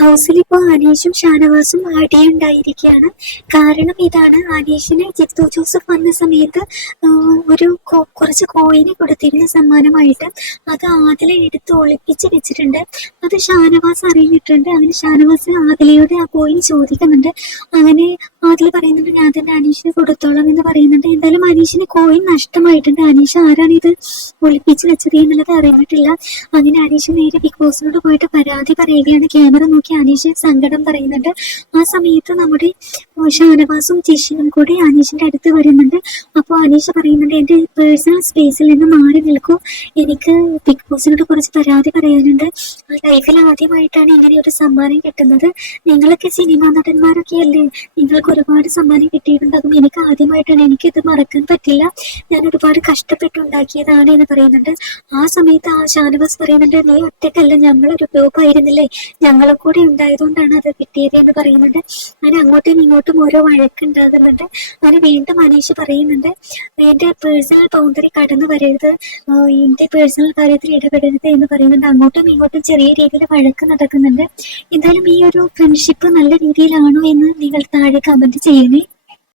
ഹൗസിൽ ഇപ്പോൾ അനീഷും ഷാനവാസും അടിയുണ്ടായിരിക്കുകയാണ്. കാരണം ഇതാണ് അനീഷിന് ജിത്തു ജോസഫ് വന്ന സമയത്ത് ഒരു കുറച്ച് കോയിന് കൊടുത്തിരുന്ന സമ്മാനമായിട്ട് അത് ആദിലെ എടുത്ത് ഒളിപ്പിച്ച് വെച്ചിട്ടുണ്ട്. അത് ഷാനവാസ് അറിഞ്ഞിട്ടുണ്ട്. അങ്ങനെ ഷാനവാസ് ആദിലയോട് ആ കോയിൻ ചോദിക്കുന്നുണ്ട്. അങ്ങനെ ആദില പറയുന്നുണ്ട് ഞാൻ തന്നെ അനീഷിന് കൊടുത്തോളാം എന്ന് പറയുന്നുണ്ട്. എന്തായാലും അനീഷിന് കോയിൻ നഷ്ടമായിട്ടുണ്ട്. അനീഷ് ആരാണ് ഇത് ഒളിപ്പിച്ച് വെച്ചത് എന്നുള്ളത് അറിഞ്ഞിട്ടില്ല അങ്ങനെ അനീഷ് നേരെ ബിഗ് ബോസിനോട് പോയിട്ട് പരാതി പറയുകയാണ്. ക്യാമറ അനീഷ് സങ്കടം പറയുന്നുണ്ട്. ആ സമയത്ത് നമ്മുടെ ഷാനവാസും ജിഷിനും കൂടി അനീഷിന്റെ അടുത്ത് വരുന്നുണ്ട്. അപ്പോൾ അനീഷ് പറയുന്നുണ്ട് എന്റെ പേഴ്സണൽ സ്പേസിൽ നിന്ന് മാറി നിൽക്കൂ. എനിക്ക് ബിഗ് ബോസിനോട് കുറച്ച് പരാതി പറയാനുണ്ട്. ലൈഫിൽ ആദ്യമായിട്ടാണ് ഇങ്ങനെ ഒരു സമ്മാനം കിട്ടുന്നത്. നിങ്ങളൊക്കെ സിനിമാ നടന്മാരൊക്കെ അല്ലേ നിങ്ങൾക്ക് ഒരുപാട് സമ്മാനം കിട്ടിയിട്ടുണ്ടാകും. എനിക്ക് ആദ്യമായിട്ടാണ് എനിക്കിത് മറക്കാൻ പറ്റില്ല. ഞാൻ ഒരുപാട് കഷ്ടപ്പെട്ടുണ്ടാക്കിയതാണ് എന്ന് പറയുന്നുണ്ട്. ആ സമയത്ത് ആ ഷാനവാസ് പറയുന്നുണ്ട് നീ ഒറ്റക്കല്ല ഞങ്ങളൊരു ഗ്രൂപ്പായിരുന്നില്ലേ? ഞങ്ങളെ കൂടെ ഉണ്ടായതുകൊണ്ടാണ് അത് കിട്ടിയത് എന്ന് പറയുന്നുണ്ട്. അങ്ങനെ അങ്ങോട്ടും ഇങ്ങോട്ടും ഓരോ വഴക്കുണ്ടാകുന്നുണ്ട്. അങ്ങനെ വീണ്ടും അനീഷ് പറയുന്നുണ്ട് എന്റെ പേഴ്സണൽ ബൗണ്ടറി കടന്നു വരരുത്. എന്റെ പേഴ്സണൽ കാര്യത്തിൽ ഇടപെടരുത് എന്ന് പറയുന്നുണ്ട്. അങ്ങോട്ടും ഇങ്ങോട്ടും ചെറിയ രീതിയിൽ വഴക്ക് നടക്കുന്നുണ്ട്. എന്തായാലും ഈ ഒരു ഫ്രണ്ട്ഷിപ്പ് നല്ല രീതിയിലാണോ എന്ന് നിങ്ങൾ താഴെ കമന്റ് ചെയ്യണേ.